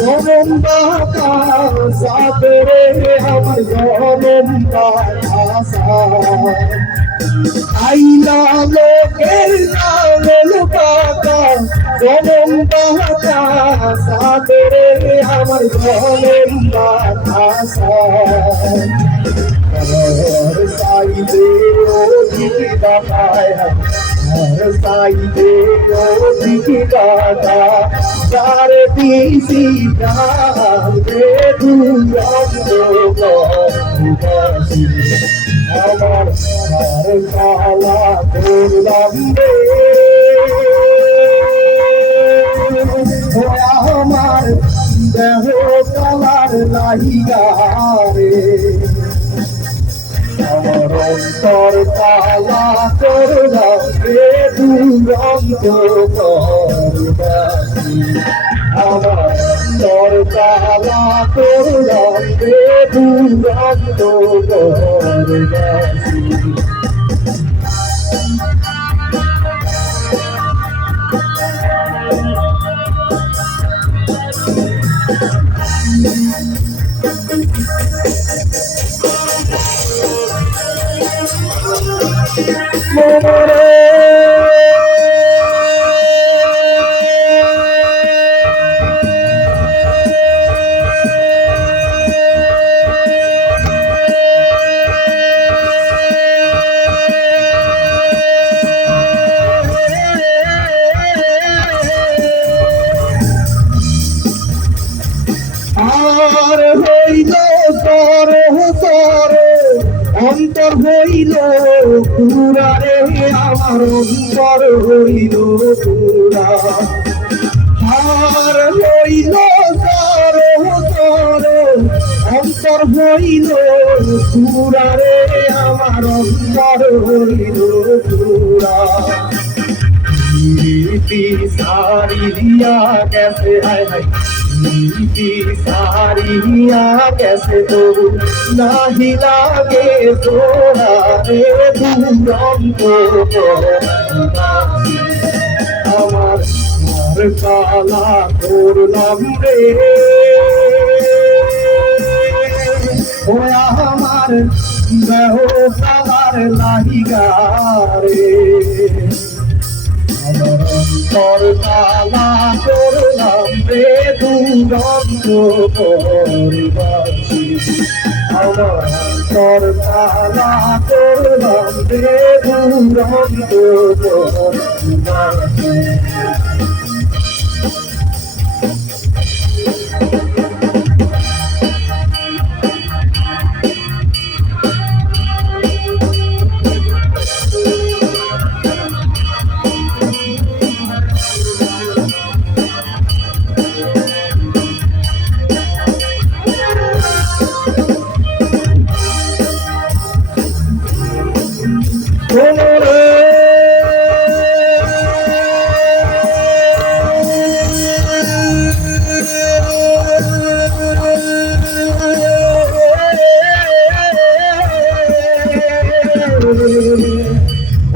জনম বাঁকা সাদরে আমার জনম বাঁকা আইলা লোকের নামে লুকাকা জনম বাঁকা সাদরে আমার জনম বাঁকা সাইদে ও দিদা পায়া সাইদে ও দিদা যার দিছি প্রাণে দুরন্ত বাসি আমার কালা করলাম রে আমার দেহ কালার লাহিয়া রে আমার অন্তর কালা করলাম রে দুরন্ত বাসি আমার অন্তর কালা করলাম রে দুরন্ত বাসি আর হইল সরে সরে অন্তর হইল পুরা রে আমার অন্তর হইল পুরা আর হইল সরে সরে অন্তর হইল পুরা রে আমার অন্তর হইল পুরা সারিয়া গেছে হায় হায় नीति सारिया कैसे तो नहीं लागे सोना रे दुरंत আমার কালা করলাম রে ও আমার দেহ কালার লাহিগা রে আমার অন্তর কালা করলাম রে দুরন্ত বাসি আমার অন্তর কালা করলাম রে দুরন্ত বাসি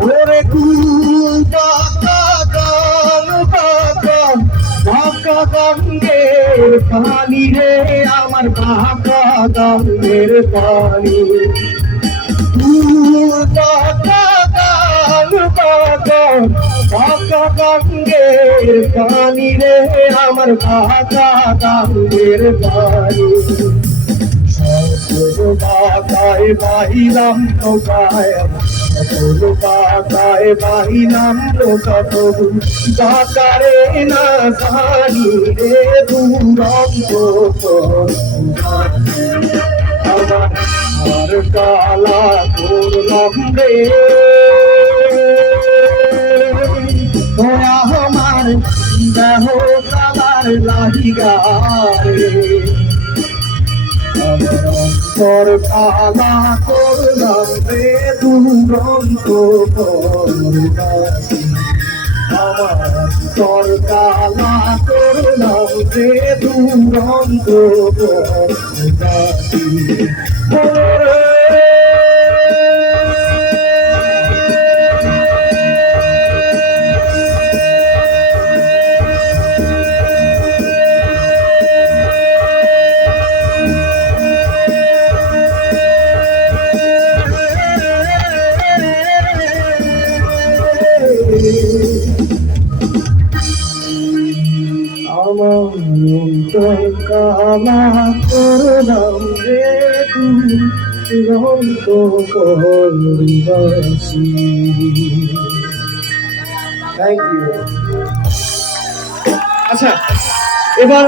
ওরে কুল বাঁকা গান বাঁকা বাঁকা গাঙ্গের পানি রে আমার বাঁকা গাঙ্গের পানি কুল বাঁকা গান বাঁকা বাঁকা গাঙ্গের পানি রে আমার বাঁকা গাঙ্গের পানি বাঁকায় বাহিলাম নৌকায় বাঁকায় বাহিলাম নৌকা তবু বাঁকারে না জানি রে দুরন্ত আমার কালা করলাম রে আমার দেহ কালার লাহিগা রে আমার তোর কালা করলাম রে দুরন্ত করুণাসী আমার তোর কালা করলাম রে দুরন্ত করুণাসী আমার অন্তর কালা করলাম রে দুরন্ত করুণাসী। Thank you. আচ্ছা, এবার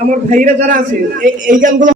আমার ভাইরা যারা আছে এই গানগুলো